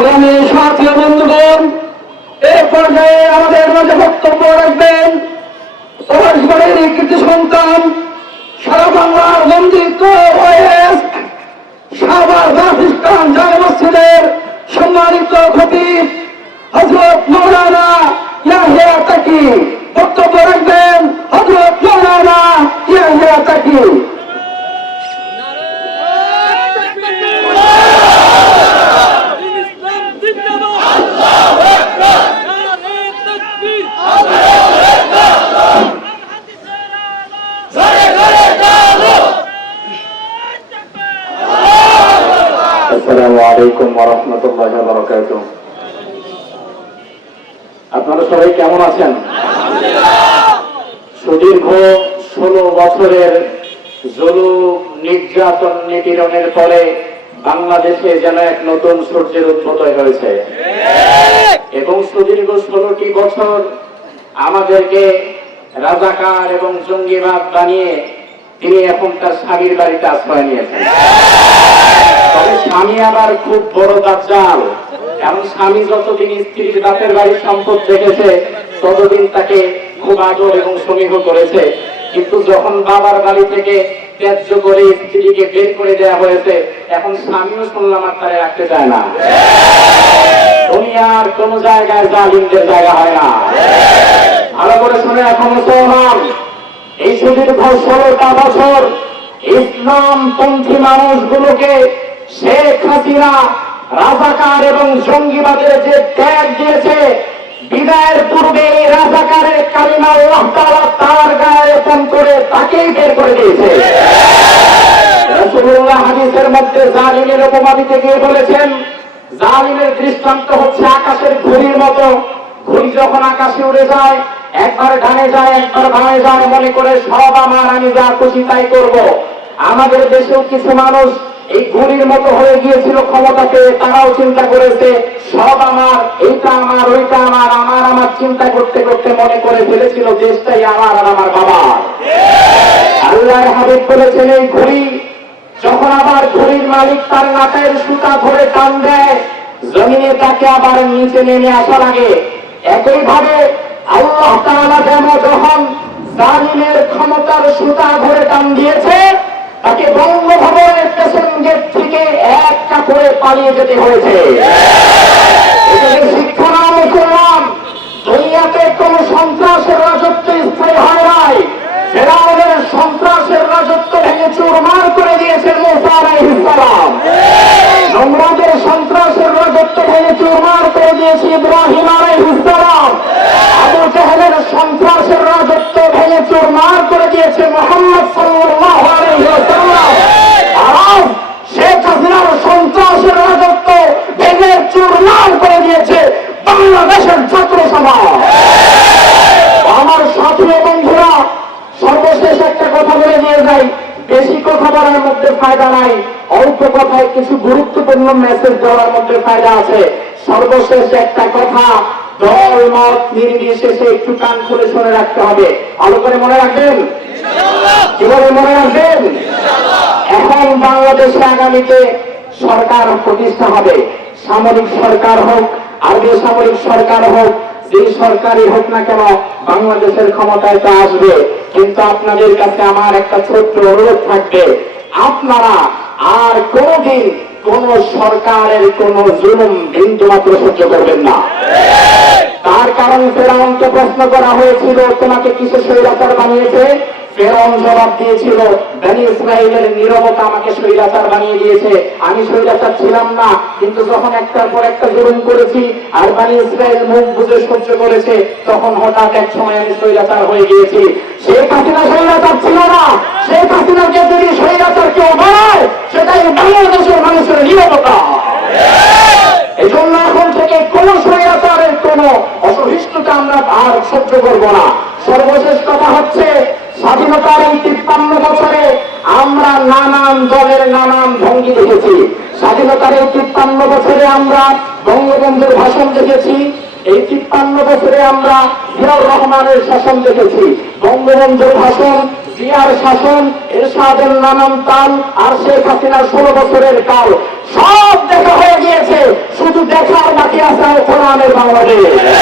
সংগ্রামী সাথী বন্ধুগণ, এই পর্যায়ে আমাদের মাঝে বক্তব্য রাখবেন পলাশবাড়ির কৃতি সন্তান, সারা বাংলার মন্দিত ওয়েস শাহবাগ খ্রিস্টান জামে মসজিদের সম্মানিত খতিব হযরত মাওলানা ইয়াহিয়া তাকি বক্তব্য রাখবেন। হযরত মাওলানা ইয়াহিয়া তাকি। আসসালামু আলাইকুম ওয়া রাহমাতুল্লাহি ওয়া বারাকাতুহু। আপনারা সবাই কেমন আছেন? সুদীর্ঘ 16 বছরের জুলুম, নির্যাতন, নিপীড়নের পরে বাংলাদেশে যেন এক নতুন সূর্যের উদ্ভূত হয়েছে এবং সুদীর্ঘ 16টি বছর আমাদেরকে রাজাকার এবং জঙ্গিবাদ বানিয়ে তিনি এখন তার স্বামীর বাড়িতে আশ্রয় নিয়েছেন। তবে স্বামী আবার খুব বড় দাজ্জাল, কারণ স্বামী যতদিন স্ত্রীর বাপের বাড়ির সম্পদ দেখেছে ততদিন তাকে খুব আদর এবং সমীহ করেছে, কিন্তু যখন বাবার বাড়ি থেকে ত্যায্য করে স্ত্রীকে বের করে দেওয়া হয়েছে, এখন স্বামীও শুনলাম আর তারা রাখতে চায় না। দুনিয়ার কোন জায়গায় জালিমদের জায়গা হয় না। ভালো করে শুনে এখন মুসলমান, এই সুদীর্ঘ 16টা বছর ইসলামপন্থী মানুষগুলোকে শেখ হাসিনা রাজাকার এবং জঙ্গিবাদের যে ত্যাগ দিয়েছে, বিদায়ের পূর্বে এই রাজাকারের কালিমা আল্লাহ তাআলা তার গায়ে লেপন করে তাকেই বের করে দিয়েছে। রাসূলুল্লাহ হাদিসের মধ্যে জালিমের উপমা দিতে গিয়ে বলেছেন, জালিমের দৃষ্টান্ত হচ্ছে আকাশের ঘুড়ির মতো। ঘুড়ি যখন আকাশে উড়ে যায়, একবার ডানে যায় একবার বামে যায়, মনে করে সব আমার, আমি যা খুশি তাই করব। আমাদের দেশেও কিছু মানুষ এই ঘুড়ির মতো হয়ে গিয়েছিল ক্ষমতা পেয়ে, তারাও চিন্তা করেছে সব আমার, এইটা আমার, ওইটা আমার, আমার আমার চিন্তা করতে করতে মনে করে ফেলেছিল দেশটাই আমার আর আমার বাবার। আল্লাহর হাবিব বলেছেন, এই ঘুড়ি যখন আবার ঘুড়ির মালিক তার নাকের সুতা ধরে টান দেয়, জমিনে তাকে আবার নিচে নেমে আসা লাগে। একইভাবে আল্লাহ তাআলা যেন যখন জালিমের ক্ষমতার সুতা ধরে টান দিয়েছে, তাকে বঙ্গভবনের পেছন গেট থেকে এক কাপড়ে পালিয়ে যেতে হয়েছে। এটাকে শিক্ষা না মুসলমান। দুনিয়াতে কোন সন্ত্রাসের রাজত্ব স্থায়ী হয় নাই। ফেরাউনের সন্ত্রাসের রাজত্ব ভেঙে চুরমার করে দিয়েছেন মুসা আলাইহিস সালাম। নমরুদের সন্ত্রাসের রাজত্ব ভেঙে চুরমার করে দিয়েছে ইব্রাহিম আলাইহিস সালাম। আবু জাহেলের সন্ত্রাসের রাজত্ব ভেঙে চুরমার করে দিয়েছে মুহাম্মদ সাল্লাল্লাহু আলাইহি ওয়াসাল্লাম। আর শেখ হাসিনার সন্ত্রাসের রাজত্ব ভেঙে চুরমার করে দিয়েছে বাংলাদেশের ছাত্র সমাজ। আমার সাথী বন্ধুরা, সর্বশেষ একটা কথা বলে নিয়ে যাই, বেশি কথা বলার মধ্যে ফায়দা নাই, অল্প কথায় কিছু গুরুত্বপূর্ণ মেসেজ দেওয়ার মধ্যে ফায়দা আছে। সর্বশেষ একটা কথা, দল মত নির্বিশেষে একটু কান খুলে শুনে রাখতে হবে। ভালো করে মনে রাখবেন, কিভাবে মনে রাখবেন? এখন বাংলাদেশে আগামীতে সরকার প্রতিষ্ঠা হবে, সামরিক সরকার হোক আর বেসামরিক সরকার হোক, যে সরকারই হোক না কেন বাংলাদেশের ক্ষমতায় তা আসবে। কিন্তু আপনাদের কাছে আমার একটা ছোট্ট অনুরোধ থাকবে, আপনারা আর কোনদিন কোন সরকারের কোন জুলুম বিন্দু মাত্র সহ্য করবেন না। তার কারণ ফেরাউনকে প্রশ্ন করা হয়েছিল, তোমাকে কিসে স্বৈরাচার বানিয়েছে? ফেরাউন জবাব দিয়েছিল, বনী ইসরাইলের নীরবতা আমাকে স্বৈরাচার বানিয়ে দিয়েছে। আমি স্বৈরাচার ছিলাম না, কিন্তু যখন একটার পর একটা জুলুম করেছি আর বনী ইসরাইল মুখ বুজে সহ্য করেছে, তখন হঠাৎ এক সময় আমি স্বৈরাচার হয়ে গিয়েছি। শেখ হাসিনা স্বৈরাচার ছিল না। শেখ হাসিনাকে যদি স্বৈরাচার কেউ বানায়, সেটাই বাংলাদেশের মানুষের নীরবতা। এই জন্য এখন থেকে কোন স্বৈরাচারের কোন অসহিষ্ণুতা আমরা আর সহ্য করব না। সর্বশেষ কথা হচ্ছে, স্বাধীনতার এই 53 বছরে আমরা নানান দলের নানান ভঙ্গি দেখেছি। স্বাধীনতার এই 53 বছরে আমরা বঙ্গবন্ধুর ভাষণ দেখেছি, এই 53 বছরে আমরা জিয়াউর রহমানের শাসন দেখেছি। বঙ্গবন্ধুর ভাষণ, জিয়ার শাসন, এরশাদের নানান তাল আর শেখ হাসিনার 16 বছরের কাল সব দেখা হয়ে গিয়েছে। শুধু দেখা ইসলামের বাংলাদেশ।